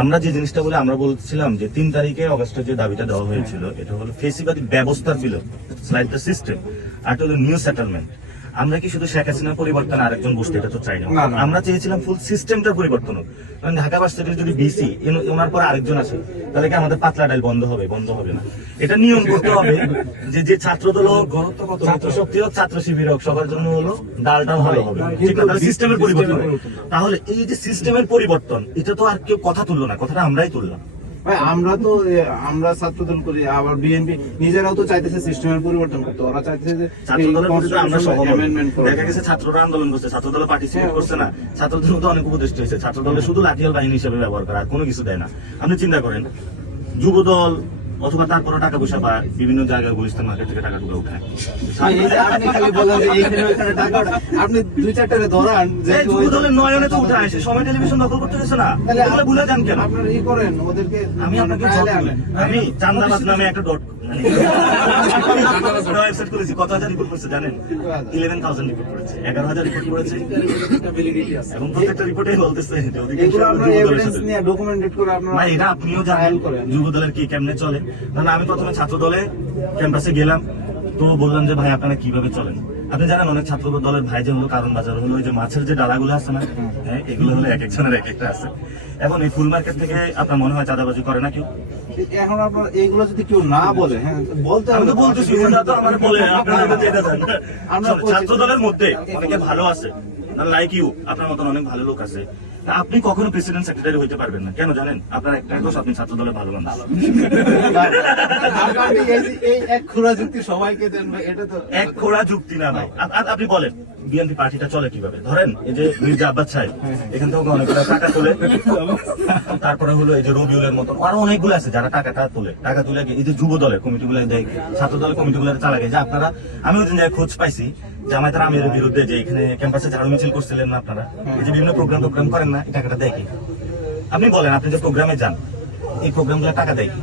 আমরা যে জিনিসটা বলে আমরা বলছিলাম যে 3 তারিখে অগস্টের যে দাবিটা দেওয়া হয়েছিল এটা হলো ফেসিবাদী ব্যবস্থার বিলোপ, লাইক দ্য সিস্টেম, আর হলো নিউ সেটেলমেন্ট। আমরা কি শুধু শেখ হাসিনার পরিবর্তন আরেকজন গোষ্ঠী এটা তো চাই না, আমরা চেয়েছিলাম ফুল সিস্টেমটার পরিবর্তন হোক। কারণ ঢাকা ভার্সিটির যদি বিসি ওনার পর আরেকজন আসে তাহলে কি আমাদের পাতলা ডাল বন্ধ হবে? বন্ধ হবে না। এটা নিয়ম করতে হবে যে ছাত্রদল হোক, ছাত্র শক্তি হোক, ছাত্র শিবির হোক, সবার জন্য হলো ডালটাও ভালো হবে, ঠিক না? তাহলে সিস্টেমের পরিবর্তন। তাহলে এই যে সিস্টেমের পরিবর্তন, এটা তো আর কেউ কথা তুললো না, কথাটা আমরাই তুললাম। আমরা ছাত্রদল করি, আবার বিএনপি নিজেরাও তো চাইতেছে সিস্টেমের পরিবর্তন করতে। ওরা চাইতেছে যে ছাত্রদলের প্রতি আমরা সহমত। দেখা গেছে ছাত্ররা আন্দোলন করছে, ছাত্রদলে পার্টিসিপেট করছে না। ছাত্রদের মধ্যে অনেক উপদেষ্টা হয়েছে, ছাত্রদলে শুধু লাঠিয়াল বাহিনী হিসেবে ব্যবহার করা, আর কোনো কিছু দেয় না। আপনি চিন্তা করেন, যুবদল অথবা তারপরে টাকা পয়সা বা বিভিন্ন জায়গায় গুলিস্তান মার্কেট থেকে টাকা তুলে উঠায়। আপনি খালি বলেন যে এইখানে ওইখানে টাকা, আপনি 2-4টারে ধরান যে যুবদলের নয়নে তো উঠে আসে, সময় টেলিভিশন দখল করতে গেছে না, তাহলে ভুলে যান কেন? আপনারা ই করেন ওদেরকে। আমি আপনাকে আমি চান্দাবাজ নামে একটা ডট ওয়েবসাইট করেছি, কত হাজার রিপোর্ট করেছে জানেন? 11,000 রিপোর্ট করেছে, 11,000 রিপোর্ট করেছে, এবং প্রত্যেকটা রিপোর্টে বলতেছে যে ওদিকে এগুলো আপনারা এভিডেন্স নিয়ে ডকুমেন্টেড করে আপনারা। ভাই এটা আপনিও জানেন যুবদলের কি কেমনে চলে। কারণ আমি প্রথমে ছাত্র দলে ক্যাম্পাসে গেলাম, তো বললাম যে ভাই আপনারা কিভাবে চলেন। আপনি জানেন অনেক ছাত্র দলের ভাই যে হলো কারণ বাজার হলো ওই যে মাছের যে ডালাগুলো আছে না, হ্যাঁ, এগুলো হলো এক একজনের এক একটা আছে। এবং এই ফুল মার্কেট থেকে আপনার মনে হয় চাঁদাবাজি করে না কেউ? এখন আপনার এইগুলো যদি কেউ না বলে, হ্যাঁ বলতে আমি তো বলতেছি, ওটা তো আমার বলে আপনারা তো যেতে চান। ছাত্র দলের মধ্যে অনেকে ভালো আছে, লাইক ইউ, আপনার মতন অনেক ভালো লোক আছে। আপনি কখনো প্রেসিডেন্ট সেক্রেটারি হইতে পারবেন না, কেন জানেন? আপনার একটাই দোষ, আপনি ছাত্র দলের ভালো মানুষ। এই এক খোড়া যুক্তি সবাইকে দেন ভাই, এটা তো এক খোড়া যুক্তি না ভাই। আপনি বলেন বিএনপি পার্টিটা চলে কিভাবে? ধরেন এই যে মির্জা আব্বাস সাহেব এখান থেকে অনেকগুলো টাকা তোলে, তারপরে হলো এই যে রবিউলের মতন আরো অনেকগুলো আছে যারা টাকা তুলে এই যে যুব দলের কমিটিগুলো দেয়, ছাত্র দলের কমিটিগুলো চালায়। যে আপনারা, আমি ওই দিন খোঁজ পাইছি জামায়াতের আমিরের বিরুদ্ধে যে এখানে ক্যাম্পাসে ঝাড়ু মিছিল করছিলেন না আপনারা, এই যে বিভিন্ন প্রোগ্রাম করেন না, এই টাকাটা দেয় কি? আপনি বলেন, আপনি যে প্রোগ্রামে যান এই প্রোগ্রামগুলো টাকা দেয় কি?